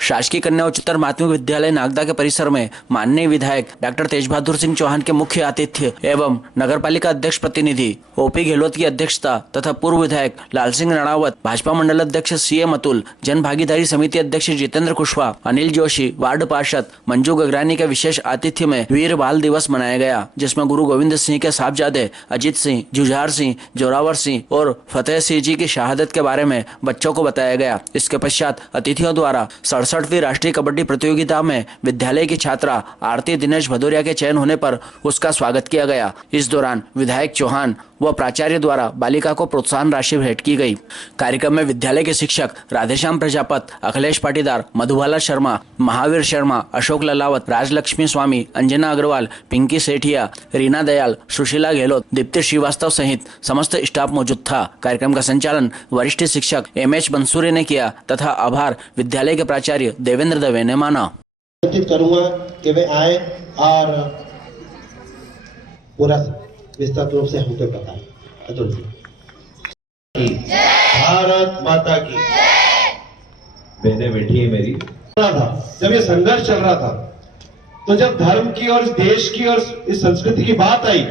शासकीय कन्या उच्चतर माध्यमिक विद्यालय नागदा के परिसर में माननीय विधायक डॉक्टर तेज बहादुर सिंह चौहान के मुख्य आतिथ्य एवं नगरपालिका अध्यक्ष प्रतिनिधि ओपी गहलोत की अध्यक्षता तथा पूर्व विधायक लाल सिंह राणावत, भाजपा मंडल अध्यक्ष सीएम अतुल, जन भागीदारी समिति अध्यक्ष जितेंद्र कुशवाहा, अनिल जोशी, वार्ड पार्षद मंजू गगरानी के विशेष आतिथ्य में वीर बाल दिवस मनाया गया, जिसमें गुरु गोविंद सिंह के साहबजादे अजीत सिंह, जुझार सिंह, जोरावर सिंह और फतेह सिंह जी की शहादत के बारे में बच्चों को बताया गया। इसके पश्चात अतिथियों द्वारा 67वीं राष्ट्रीय कबड्डी प्रतियोगिता में विद्यालय की छात्रा आरती दिनेश भदौरिया के चयन होने पर उसका स्वागत किया गया। इस दौरान विधायक चौहान व प्राचार्य द्वारा बालिका को प्रोत्साहन राशि भेंट की गई। कार्यक्रम में विद्यालय के शिक्षक राधेश्याम प्रजापत, अखिलेश पाटीदार, मधुबाला शर्मा, महावीर शर्मा, अशोक ललावत, राजलक्ष्मी स्वामी, अंजना अग्रवाल, पिंकी सेठिया, रीना दयाल, सुशीला गहलोत, दीप्ति श्रीवास्तव सहित समस्त स्टाफ मौजूद था। कार्यक्रम का संचालन वरिष्ठ शिक्षक एमएच बंसूरी ने किया तथा आभार विद्यालय के प्राचार्य देवेंद्र दवे ने माना। करूंगा कि वे आए और पूरा विस्तृत रूप से हमको बताएं। अतुल जी, भारत माता की बहनें बैठी है मेरी। जब ये संघर्ष चल रहा था तो जब धर्म की और देश की और इस संस्कृति की बात आई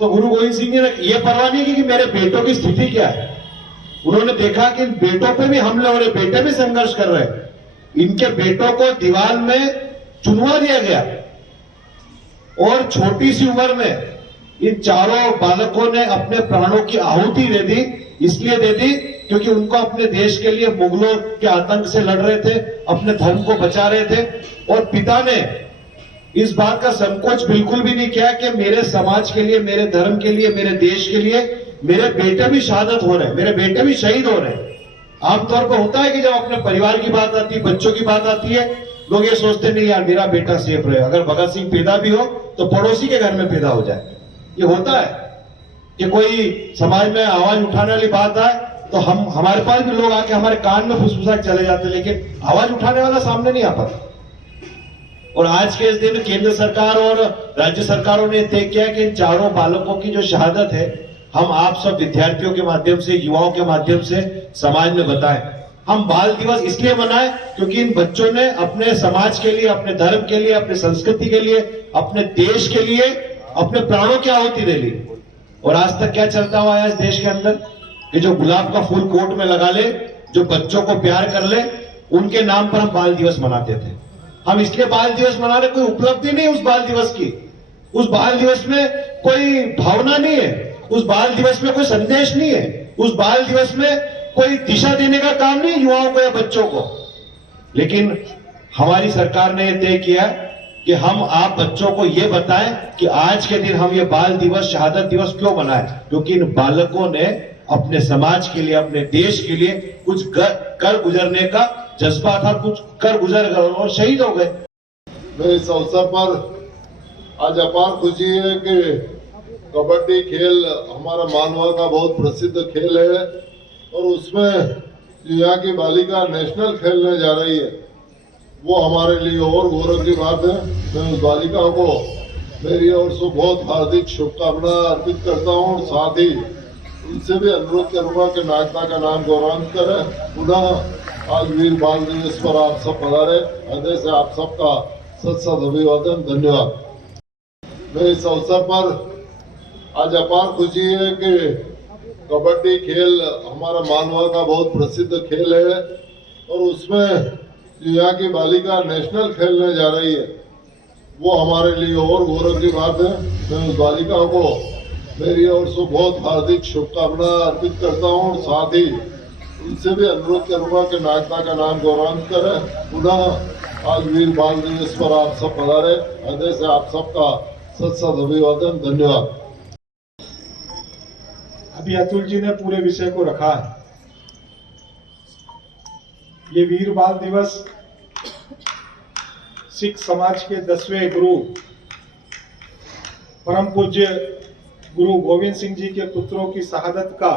तो गुरु गोविंद सिंह जी ने यह परवाह नहीं की कि मेरे बेटों की स्थिति क्या है। उन्होंने देखा कि बेटों पे भी हमले हो रहे, बेटे भी संघर्ष कर रहे हैं। इनके बेटों को दीवार में चुनवा दिया गया और छोटी सी उम्र में इन चारों बालकों ने अपने प्राणों की आहुति दे दी। इसलिए दे दी क्योंकि उनको अपने देश के लिए मुगलों के आतंक से लड़ रहे थे, अपने धर्म को बचा रहे थे। और पिता ने इस बात का संकोच बिल्कुल भी नहीं किया कि मेरे समाज के लिए, मेरे धर्म के लिए, मेरे देश के लिए मेरे बेटे भी शहादत हो रहे हैं, मेरे बेटे भी शहीद हो रहे हैं। आमतौर पर होता है कि जब अपने परिवार की बात आती है, बच्चों की बात आती है, लोग ये सोचते नहीं यार मेरा बेटा सेफ रहे। अगर भगत सिंह पैदा भी हो तो पड़ोसी के घर में पैदा हो जाए। ये होता है कि कोई समाज में आवाज उठाने वाली बात आए तो हमारे पास भी लोग आके हमारे कान में फुसफुसा चले जाते, लेकिन आवाज उठाने वाला सामने नहीं आ पाता। और आज के इस दिन केंद्र सरकार और राज्य सरकारों ने तय किया कि इन चारों बालकों की जो शहादत है हम आप सब विद्यार्थियों के माध्यम से, युवाओं के माध्यम से समाज में बताएं। हम बाल दिवस इसलिए मनाएं क्योंकि इन बच्चों ने अपने समाज के लिए, अपने धर्म के लिए, अपने संस्कृति के लिए, अपने देश के लिए अपने प्राणों की आहुति दे ली। और आज तक क्या चलता हुआ है इस देश के अंदर कि जो गुलाब का फूल कोर्ट में लगा ले, जो बच्चों को प्यार कर ले, उनके नाम पर हम बाल दिवस मनाते थे। हम इसलिए बाल दिवस मना रहे, कोई उपलब्धि नहीं उस बाल दिवस की। उस बाल दिवस में कोई भावना नहीं है, उस बाल दिवस में कोई संदेश नहीं है, उस बाल दिवस में कोई दिशा देने का काम नहीं युवाओं को या बच्चों को। लेकिन हमारी सरकार ने यह तय किया कि हम आप बच्चों को यह बताएं कि आज के दिन हम ये बाल दिवस, शहादत दिवस क्यों मनाएं, क्योंकि इन बालकों ने अपने समाज के लिए, अपने देश के लिए कुछ कर गुजरने का जज्बा था, कुछ कर गुजर गए और शहीद हो गए। मैं इस अवसर पर आज अपार खुशी है कि कबड्डी खेल हमारा मालवा का बहुत प्रसिद्ध खेल है और उसमें जो यहाँ की बालिका नेशनल खेलने जा रही है वो हमारे लिए और गौरव की बात है। मैं उस बालिका को मेरी ओर से बहुत हार्दिक शुभकामनाएं अर्पित करता हूँ और साथ ही उनसे भी अनुरोध करूंगा कि नागदा का नाम गौरवान्वित करें। पुनः आज वीर बाल दिवस पर आप सब पधारे, हृदय से आप सबका सत सत अभिवादन, धन्यवाद। मैं इस अवसर पर आज अपार खुशी है कि कबड्डी खेल हमारा मालवा का बहुत प्रसिद्ध खेल है और उसमें जो यहाँ की बालिका नेशनल खेलने जा रही है वो हमारे लिए और गौरव की बात है। मैं उस बालिका को मेरी ओर से बहुत हार्दिक शुभकामनाएं अर्पित करता हूँ और साथ ही उनसे भी अनुरोध करूंगा कि नागदा का नाम गौरवान्वित करें। पुनः आज वीर बाल दिवस पर आप सब पधारे, हृदय से आप सबका सत सत अभिवादन, धन्यवाद। अभी अतुल जी ने पूरे विषय को रखा है। ये वीर बाल दिवस सिख समाज के 10वें गुरु परम पूज्य गुरु गोविंद सिंह जी के पुत्रों की शहादत का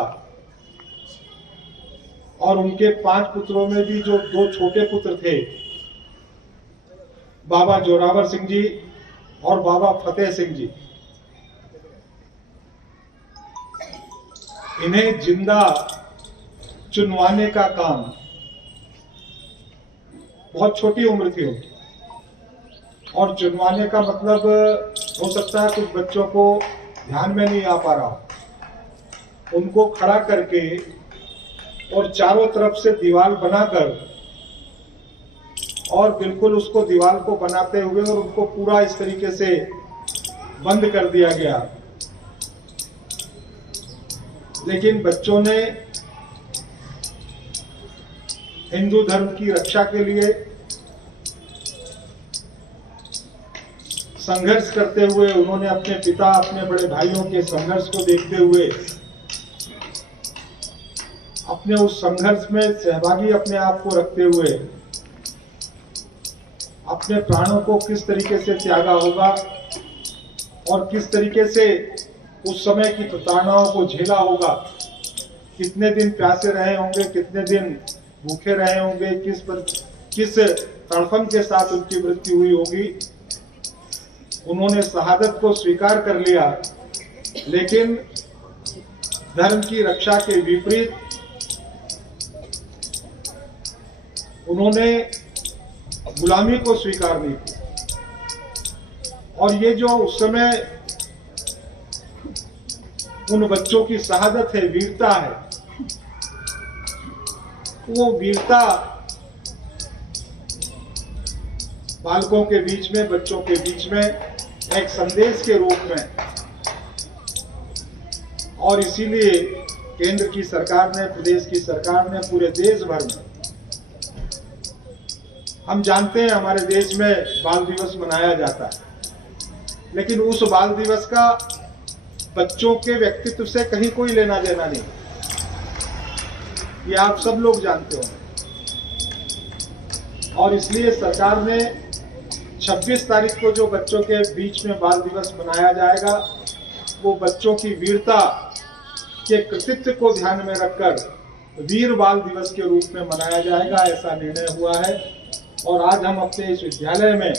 और उनके 5 पुत्रों में भी जो 2 छोटे पुत्र थे, बाबा जोरावर सिंह जी और बाबा फतेह सिंह जी, इन्हें जिंदा चुनवाने का काम बहुत छोटी उम्र थी उनकी, और चुनवाने का मतलब हो सकता है कुछ बच्चों को ध्यान में नहीं आ पा रहा हो। उनको खड़ा करके और चारों तरफ से दीवार बनाकर, और बिल्कुल उसको दीवार को बनाते हुए और उनको पूरा इस तरीके से बंद कर दिया गया। लेकिन बच्चों ने हिंदू धर्म की रक्षा के लिए संघर्ष करते हुए, उन्होंने अपने पिता, अपने बड़े भाइयों के संघर्ष को देखते हुए अपने उस संघर्ष में सहभागी अपने आप को रखते हुए अपने प्राणों को किस तरीके से त्यागा होगा और किस तरीके से उस समय की प्रताड़नाओं को झेला होगा, कितने दिन प्यासे रहे होंगे, कितने दिन भूखे रहे होंगे, किस तड़फन के साथ उनकी मृत्यु हुई होगी। उन्होंने शहादत को स्वीकार कर लिया, लेकिन धर्म की रक्षा के विपरीत उन्होंने गुलामी को स्वीकार नहीं किया। और ये जो उस समय उन बच्चों की शहादत है, वीरता है, वो वीरता बालकों के बीच में, बच्चों के बीच में एक संदेश के रूप में, और इसीलिए केंद्र की सरकार ने, प्रदेश की सरकार ने पूरे देश भर में, हम जानते हैं हमारे देश में बाल दिवस मनाया जाता है, लेकिन उस बाल दिवस का बच्चों के व्यक्तित्व से कहीं कोई लेना देना नहीं, ये आप सब लोग जानते हो। और इसलिए सरकार ने 26 तारीख को जो बच्चों के बीच में बाल दिवस मनाया जाएगा, वो बच्चों की वीरता के कृतित्व को ध्यान में रखकर वीर बाल दिवस के रूप में मनाया जाएगा, ऐसा निर्णय हुआ है। और आज हम अपने इस विद्यालय में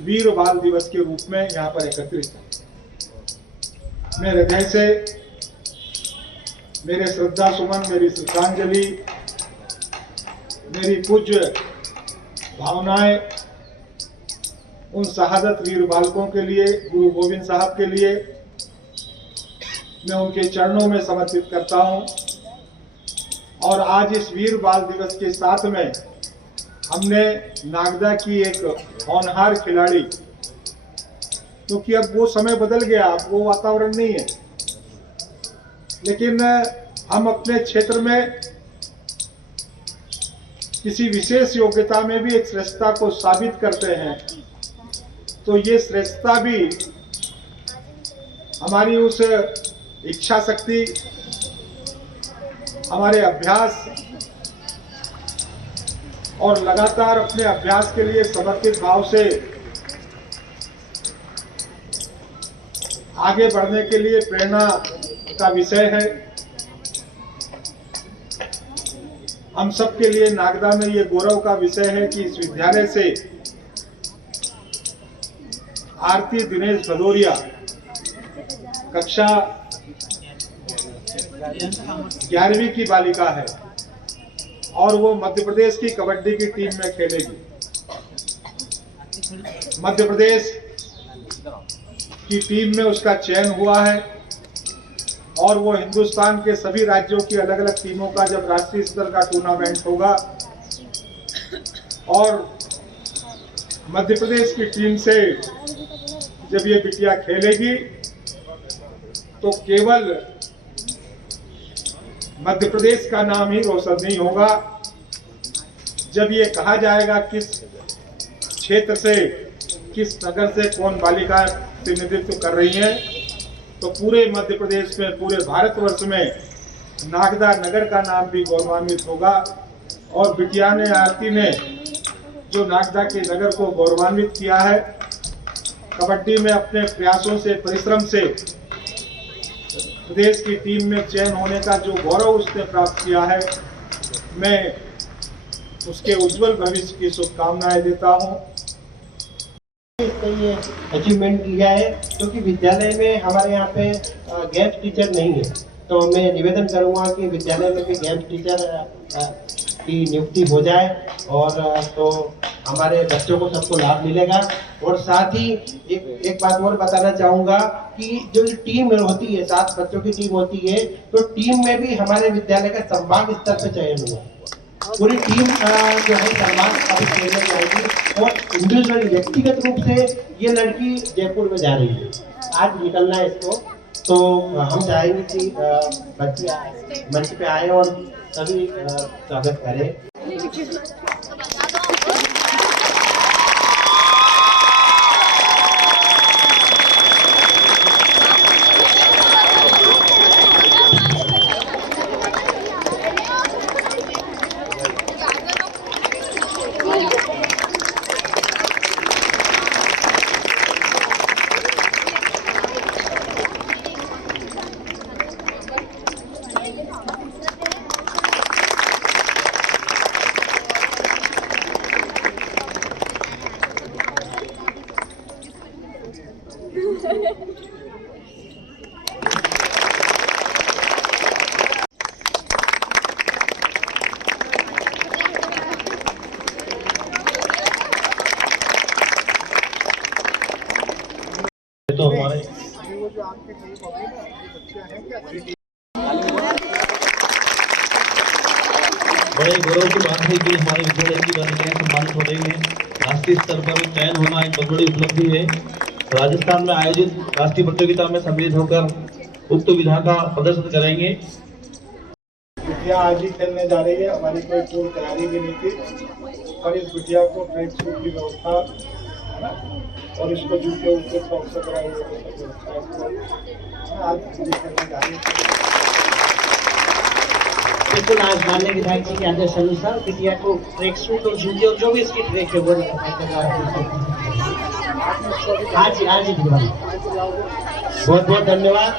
वीर बाल दिवस के रूप में यहाँ पर एकत्रित हैं। मैं हृदय से मेरे श्रद्धा सुमन, मेरी श्रद्धांजलि, मेरी पूज्य भावनाएं उन शहादत वीर बालकों के लिए, गुरु गोविंद साहब के लिए मैं उनके चरणों में समर्पित करता हूं। और आज इस वीर बाल दिवस के साथ में हमने नागदा की एक होनहार खिलाड़ी, क्योंकि अब वो समय बदल गया, अब वो वातावरण नहीं है, लेकिन हम अपने क्षेत्र में किसी विशेष योग्यता में भी एक श्रेष्ठता को साबित करते हैं, तो ये श्रेष्ठता भी हमारी उस इच्छा शक्ति, हमारे अभ्यास और लगातार अपने अभ्यास के लिए समर्पित भाव से आगे बढ़ने के लिए प्रेरणा का विषय है। हम सब के लिए नागदा में ये गौरव का विषय है कि इस विद्यालय से आरती दिनेश भदौरिया कक्षा 11वीं की बालिका है और वो मध्य प्रदेश की कबड्डी की टीम में खेलेगी। मध्य प्रदेश की टीम में उसका चयन हुआ है और वो हिंदुस्तान के सभी राज्यों की अलग अलग टीमों का जब राष्ट्रीय स्तर का टूर्नामेंट होगा और मध्य प्रदेश की टीम से जब ये बिटिया खेलेगी तो केवल मध्य प्रदेश का नाम ही रोशन नहीं होगा। जब ये कहा जाएगा किस क्षेत्र से, किस नगर से कौन बालिका प्रतिनिधित्व कर रही है, तो पूरे मध्य प्रदेश में, पूरे भारतवर्ष में नागदा नगर का नाम भी गौरवान्वित होगा। और बिटिया ने, आरती ने जो नागदा के नगर को गौरवान्वित किया है, कबड्डी में अपने प्रयासों से, परिश्रम से प्रदेश की टीम में चयन होने का जो गौरव उसने प्राप्त किया है, मैं उसके उज्जवल भविष्य की शुभकामनाएं देता हूं। ये अचीवमेंट किया है क्योंकि विद्यालय में हमारे यहाँ पे गेस्ट टीचर नहीं है, तो मैं निवेदन करूंगा कि विद्यालय में भी गेस्ट टीचर की नियुक्ति हो जाए और तो हमारे बच्चों को सबको लाभ मिलेगा। और साथ ही एक बात और बताना चाहूंगा कि जो टीम होती है, 7 बच्चों की टीम होती है, तो टीम में भी हमारे विद्यालय का संभाग स्तर पर चयन हुआ। पूरी टीम जो है सम्मान अभी खेलने जाएगी और इंडिविजुअली व्यक्तिगत रूप से ये लड़की जयपुर में जा रही है, आज निकलना है इसको। तो हम चाहेंगे कि बच्चे मंच पे आए और सभी स्वागत करें। तो हमारे बड़े गौरव की बात है कि हमारे विद्यालय की बालिकाएं सम्मानित हो रही हैं। राष्ट्रीय स्तर पर चयन होना एक बहुत बड़ी उपलब्धि है। राजस्थान में आयोजित राष्ट्रीय प्रतियोगिता में सम्मिलित होकर उक्त विधा का प्रदर्शन करेंगे। बिटिया आज ही खेलने जा रही है, हमारी कोई पूर्व तैयारी भी नहीं थी और इस बिटिया को ट्रैक सूट की व्यवस्था और इसको जूते उनके शौक से कराई आज खेलने जा रही है। बिल्कुल, आज माननीय विधायक जी के आदेश अनुसार बिटिया को ट्रैक सूट और जूते और जो भी इसकी ट्रैक है वो आज ही दिलवाई। बहुत बहुत धन्यवाद।